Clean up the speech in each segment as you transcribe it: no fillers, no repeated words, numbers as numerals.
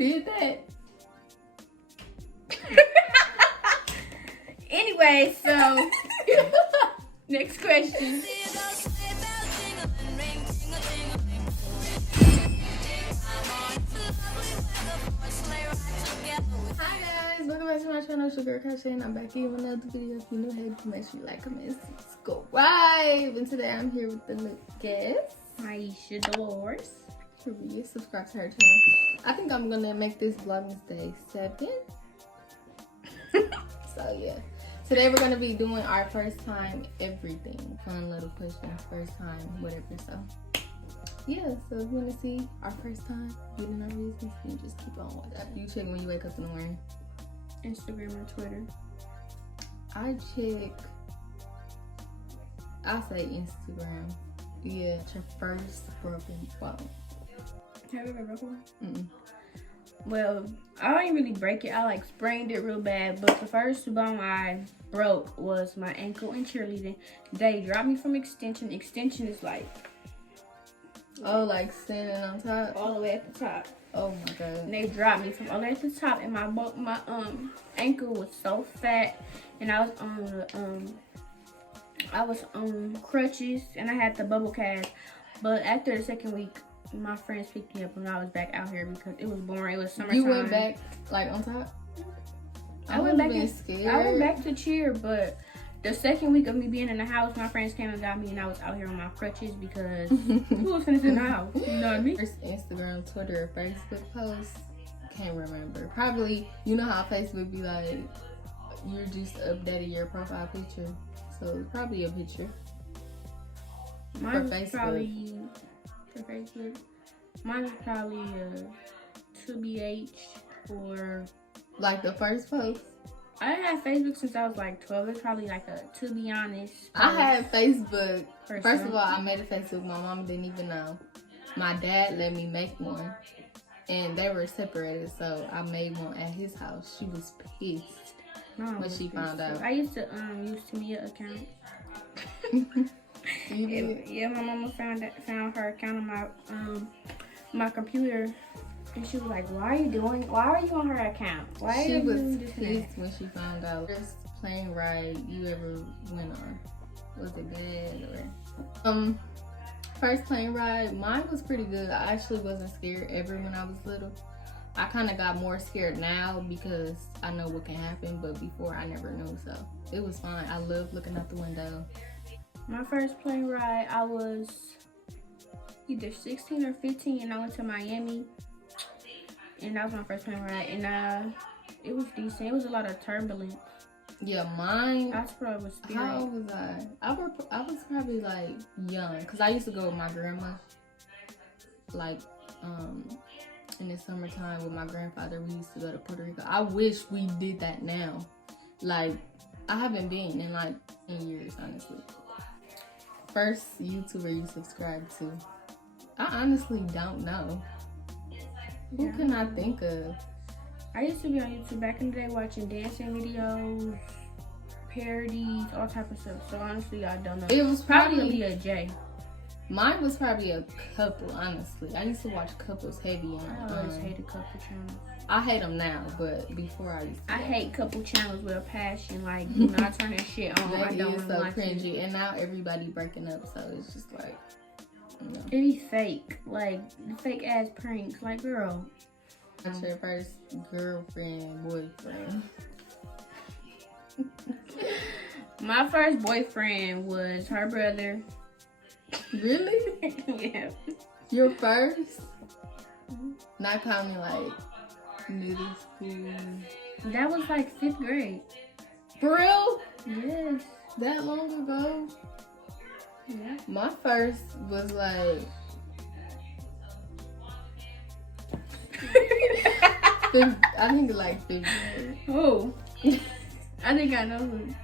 did that? Anyway, so next question. Hi guys, welcome back to my channel. It's your girl GIRLLLLL, and I'm back here with another video. If you're new here, make sure you like, comment, subscribe. And today I'm here with the little guest, MYESHA DELORES. Subscribe to her channel. I think I'm gonna make this Vlogmas Day 7. So yeah, today we're gonna be doing our first time everything. Fun little questions, first time, whatever. So yeah, so if you wanna see our first time getting our business, you just keep on watching. You check when you wake up in the morning. Instagram or Twitter. I check. I say Instagram. Yeah, it's your first broken phone. Have you ever broken one? Mm-mm. Well, I didn't really break it. I like sprained it real bad. But the first bone I broke was my ankle in cheerleading. They dropped me from extension. Extension is like, Oh, like standing on top? all the way at the top. Oh my god. And they dropped me from all the way at the top, and my ankle was so fat, and I was on crutches, and I had the bubble cast. But after the second week, my friends picked me up when I was back out here because it was boring. It was summertime. You went back like on top? I went back scared. I went back to cheer, but the second week of me being in the house, my friends came and got me, and I was out here on my crutches because who was finna sit in the house? You know what I mean? First Instagram, Twitter, or Facebook post? Can't remember. Probably, you know how Facebook be like, you're just updating your profile picture. So it's probably a picture. Mine was Facebook. probably for Facebook. Mine was probably 2BH or Like the first post? I had Facebook since I was like 12. It's probably like a to be honest. I had Facebook. First First of all, I made a Facebook. My mom didn't even know. My dad let me make one. And they were separated, so I made one at his house. She was pissed when she found out. I used to use Tamia account. You did? Yeah, my mama found her account on my computer, and she was like, "Why are you on her account? Why She are you was doing this?" pissed when she found out. First plane ride you ever went on? Was it bad or? First plane ride, mine was pretty good. I actually wasn't scared ever when I was little. I kind of got more scared now because I know what can happen, but before I never knew, so it was fine. I loved looking out the window. My first plane ride, I was either 16 or 15, and I went to Miami, and that was my first plane ride, and it was decent. It was a lot of turbulence. Yeah, mine. I probably was scared. How old was I? I was probably like young, cause I used to go with my grandma. Like in the summertime with my grandfather, we used to go to Puerto Rico. I wish we did that now. Like I haven't been in like 10 years, honestly. First YouTuber you subscribe to? I honestly don't know. Who can I think of? I used to be on YouTube back in the day watching dancing videos, parodies, all type of stuff. So honestly, I don't know. It was probably a J. Mine was probably a couple, honestly. I used to watch couples heavy on. I always hated couple channels. I hate them now, but before I used to. I hate couple channels with a passion. Like, do not turn that shit on. That I don't is want to so watch cringy. it. And now everybody breaking up, so it's just like, you know. It be fake. Like, fake ass pranks. Like, girl. What's your first girlfriend, boyfriend? My first boyfriend was her brother. Really? Yeah. Your first? Not counting like middle school. That was like 5th grade. For real? Yes. That long ago? Yeah. My first was like I think like 5th grade. Oh. I think I know who.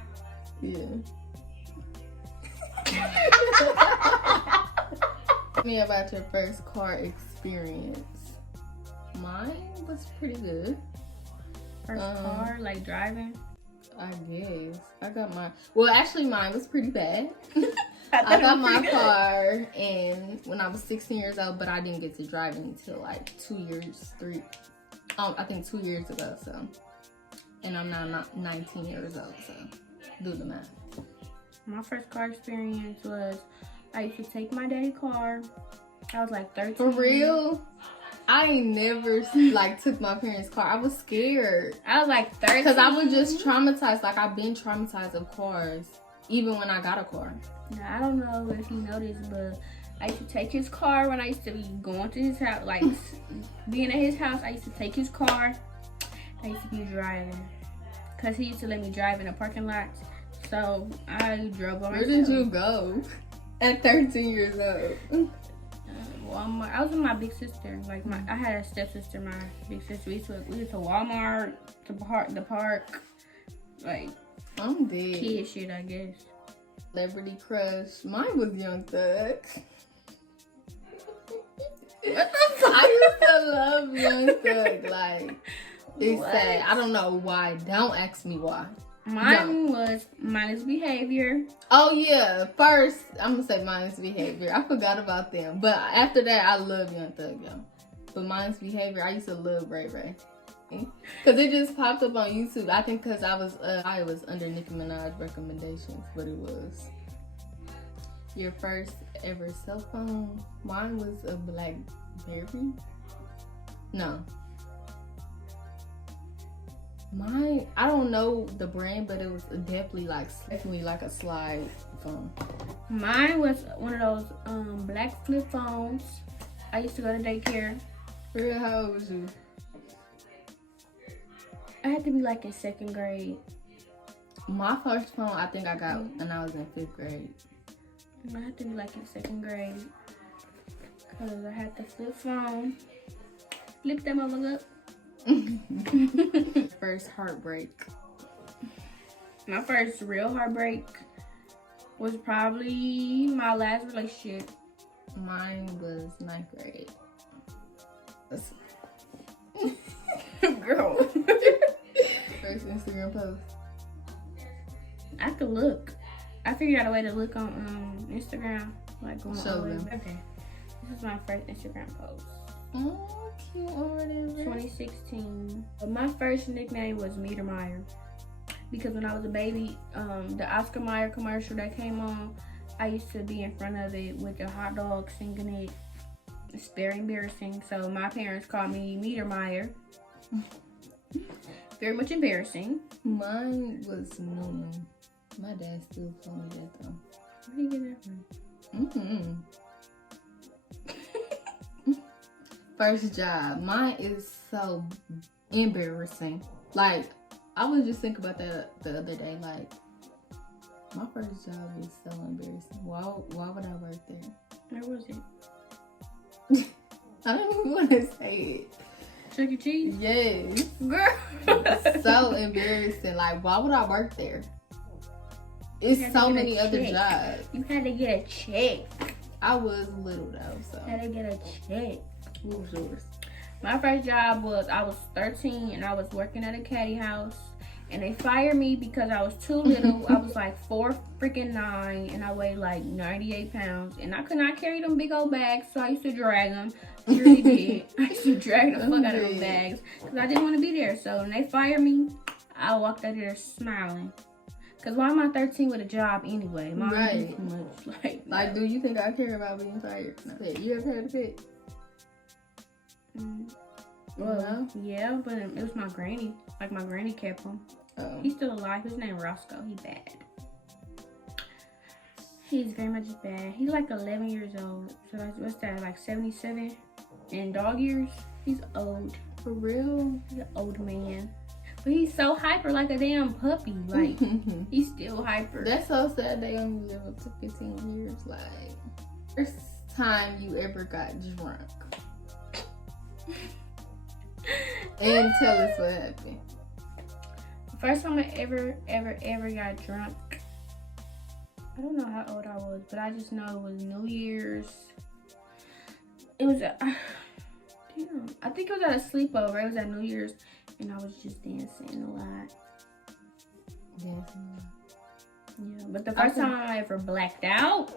Yeah. Tell me about your first car experience. Mine was pretty good. First car, like driving. I guess. I got my, well actually mine was pretty bad. I got my car and when I was 16 years old, but I didn't get to drive until like 3 I think 2 years ago, so. And I'm now not 19 years old, so do the math. My first car experience was, I used to take my daddy's car. I was like 13. For real? I ain't never like took my parents' car. I was scared. I was like 13. Because I was just traumatized. Like, I've been traumatized of cars, even when I got a car. Now, I don't know if you know this, but I used to take his car when I used to be going to his house, like being at his house. I used to take his car. I used to be driving. Because he used to let me drive in the parking lot. So I drove by myself. Where did you go at 13 years old? Walmart. I was with my big sister. Like I had a stepsister, my big sister. We went to Walmart, to the park. Like, I'm dead. Kid shit, I guess. Celebrity crush. Mine was Young Thug. What the fuck? I used to love Young Thug. Like, it's sad. I don't know why. Don't ask me why. Mine was Minus Behavior. Oh yeah, first I'm gonna say Minus Behavior. I forgot about them, but after that I love Young Thug, yo. But Minus Behavior, I used to love Ray Ray, cause it just popped up on YouTube. I think cause I was under Nicki Minaj recommendations, but it was. Your first ever cell phone? Mine was a BlackBerry. No. Mine, I don't know the brand, but it was definitely like a slide phone. Mine was one of those black flip phones. I used to go to daycare. For real, how old was you? I had to be like in 2nd grade. My first phone, I think I got when I was in 5th grade. I had to be like in 2nd grade. Cause I had the flip phone. Flip that motherfucker up. First heartbreak. My first real heartbreak was probably my last relationship. Mine was 9th grade. Girl. First Instagram post. I could look. I figured out a way to look on Instagram. Like going Show all the way. them. Okay. This is my first Instagram post. Oh, cute or whatever. 2016. My first nickname was Meter Meyer. Because when I was a baby, the Oscar Mayer commercial that came on, I used to be in front of it with the hot dog singing it. It's very embarrassing. So my parents called me Meter Meyer. Very much embarrassing. Mine was Nunu. My dad still told me that though. Where did you get that from? First job. Mine is so embarrassing. Like, I was just thinking about that the other day. Like, my first job is so embarrassing. Why would I work there? Where was it? I don't even want to say it. Chuck E. Cheese? Yes. Girl. So embarrassing. Like, why would I work there? It's so many other jobs. You had to get a check. I was little though, so. Had to get a check. What was yours? My first job was, I was 13 and I was working at a caddy house. And they fired me because I was too little. I was like 4'9" and I weighed like 98 pounds. And I could not carry them big old bags, so I used to drag them. I really did. I used to drag the fuck out of those bags because I didn't want to be there. So when they fired me, I walked out there smiling. Because why am I 13 with a job anyway? Mom, right. Too much. Like, do you think I care about being fired? No. You ever had a pet? Well, yeah, but it was my granny. Like, my granny kept him. Oh. He's still alive. His name Roscoe. He bad. He's very much bad. He's like 11 years old. So that's, what's that, like 77? In dog years, he's old. For real? He's an old man. But he's so hyper, like a damn puppy. Like, he's still hyper. That's so sad they only live up to 15 years. Like, first time you ever got drunk. And tell us what happened. The first time I ever got drunk, I don't know how old I was, but I just know it was New Year's. It was I think it was at a sleepover. It was at New Year's, and I was just dancing a lot. Dancing. Yeah, but the first time I ever blacked out.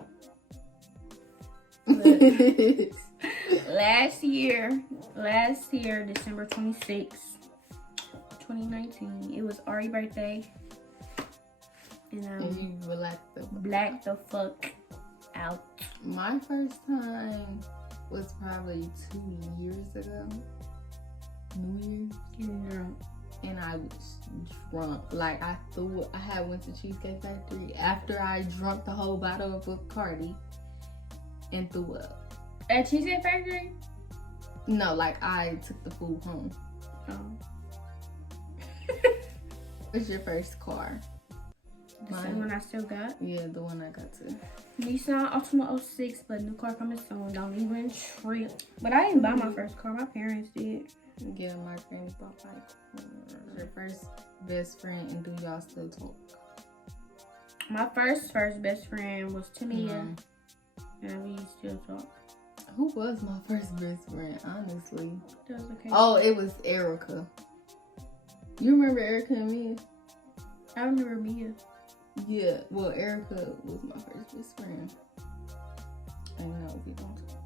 last year, December 26th, 2019, it was Ari's birthday. And you blacked the fuck out. My first time was probably 2 years ago. New Year's. Getting drunk. And I was drunk. Like I went to Cheesecake Factory after I drunk the whole bottle of Bacardi and threw up. At Cheesecake Factory? No, like I took the food home. Oh. What's your first car? The same one I still got? Yeah, the one I got too. Nissan Altima 06, but new car coming soon. Don't even trip. But I didn't buy my first car. My parents did. Yeah, my granny bought my car. Your first best friend, and do y'all still talk? My first best friend was Tamia, and we still talk. Who was my first best friend, honestly? That was okay. Oh, it was Erica. You remember Erica and Mia? I remember Mia. Yeah, well, Erica was my first best friend. I know we don't talk.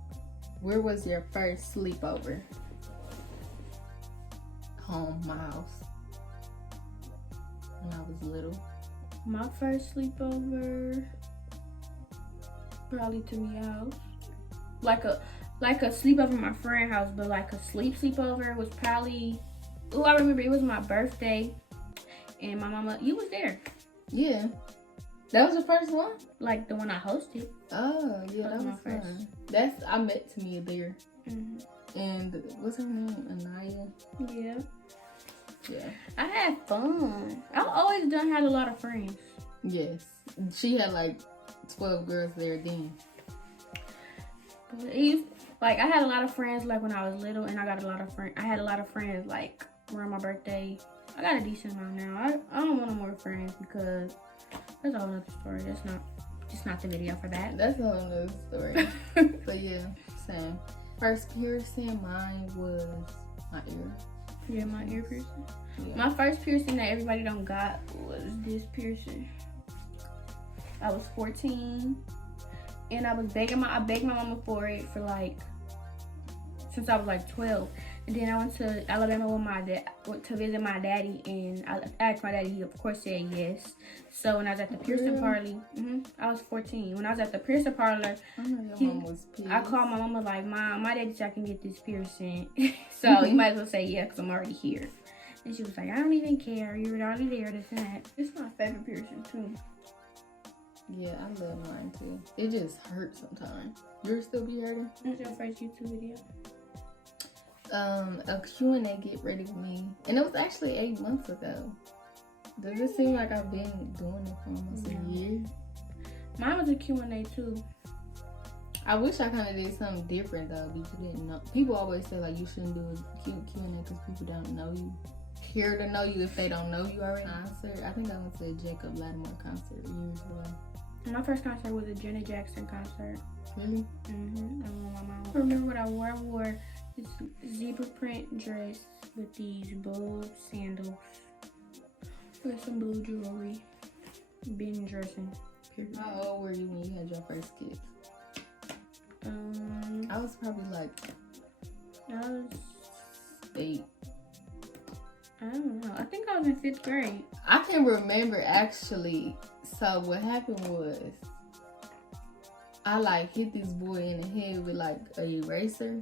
Where was your first sleepover? Home, my house. When I was little. My first sleepover, probably to Mia's house. Like a sleepover at my friend's house, but like a sleepover was probably. Oh, I remember it was my birthday, and my mama. You was there. Yeah. That was the first one? Like the one I hosted. Oh, yeah, that was my first. Fun. I met Tamia there. Mm-hmm. And what's her name? Anaya? Yeah. Yeah. I had fun. I've always had a lot of friends. Yes. She had like 12 girls there then. Like I had a lot of friends like when I was little, and I had a lot of friends like around my birthday. I got a decent amount now. I don't want no more friends because that's a whole other story. That's not the video for that. That's a whole other story. But yeah, same. First piercing, mine was my ear. Yeah, my ear piercing. Yeah. My first piercing that everybody don't got was this piercing. I was 14, and I begged my mama for it for like since I was like 12. And then I went to Alabama with my dad to visit my daddy, and I asked my daddy. He of course said yes. So when I was at the piercing party, I was 14. When I was at the piercing parlor, mom was pissed. I called my mama like, "Mom, my daddy said I can get this piercing, so you might as well say yeah, cause I'm already here." And she was like, "I don't even care. You're already there. This and that." It's my favorite piercing too. Yeah, I love mine too. It just hurts sometimes. Yours still be hurting? What's your first YouTube video? A Q&A get ready with me, and it was actually 8 months ago. Does it seem like I've been doing it for almost a year? Mine was a Q&A too. I wish I kind of did something different though, because you didn't know. People always say like you shouldn't do a Q&A because people don't know you. Here to know you if they don't know you already. Concert. I think I went to a Jacob Lattimore concert years ago. My first concert was a Janet Jackson concert. Really? I remember what I wore. I wore this zebra print dress with these blue sandals with some blue jewelry. Been dressing. How old were you when you had your first kids? I was probably like I was 8. I don't know. I think I was in 5th grade. I can remember actually. So what happened was I like hit this boy in the head with like a eraser,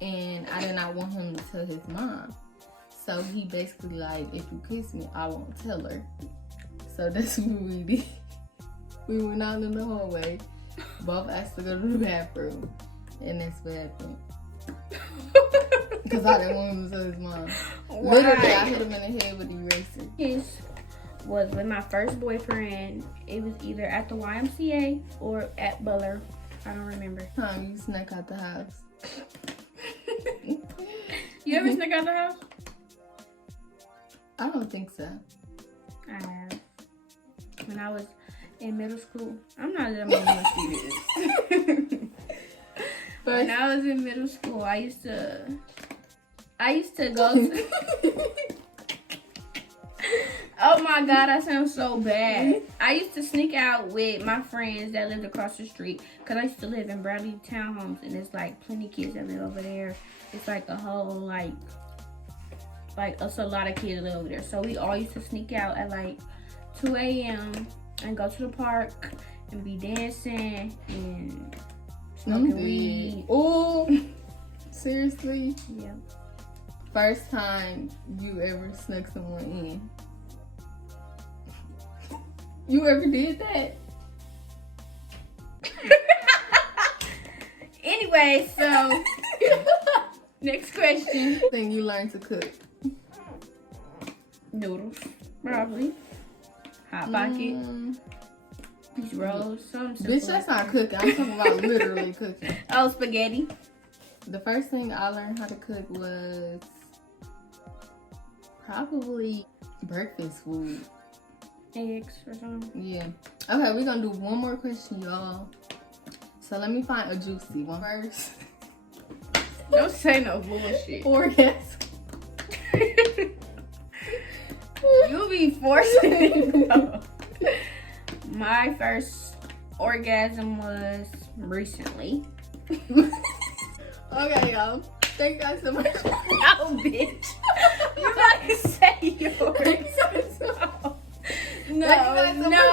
and I did not want him to tell his mom. So he basically like, if you kiss me, I won't tell her. So that's what we did. We went out in the hallway. Both asked to go to the bathroom, and that's what happened. Because I didn't want him to tell his mom. Why? Literally, I hit him in the head with the eraser. This was with my first boyfriend. It was either at the YMCA or at Butler. I don't remember. Time you snuck out the house. You ever snuck out the house? I don't think so. I have. When I was in middle school. I'm not letting my mama see this. When I was in middle school, I used to go to Oh my god, I sound so bad. I used to sneak out with my friends that lived across the street because I used to live in Bradley Townhomes, and there's like plenty of kids that live over there. It's like a whole like it's a lot of kids live over there. So we all used to sneak out at like 2 a.m. and go to the park and be dancing and smoking weed. Oh, seriously? Yeah. First time you ever snuck someone in? You ever did that? Anyway, so next question. Thing you learned to cook? Noodles, probably. Hot pocket. Peach rolls. Something Bitch, that's not cooking. I'm talking about literally cooking. Oh, spaghetti. The first thing I learned how to cook was probably breakfast food. Eggs or something. Yeah. Okay, we're gonna do one more question, y'all. So let me find a juicy one first. Don't say no bullshit. Orgasm. You be forcing it. No. My first orgasm was recently. Okay, y'all. Thank you guys so much. Oh, bitch. You gotta say yours. Thank you guys so much. No, Thank you guys so no,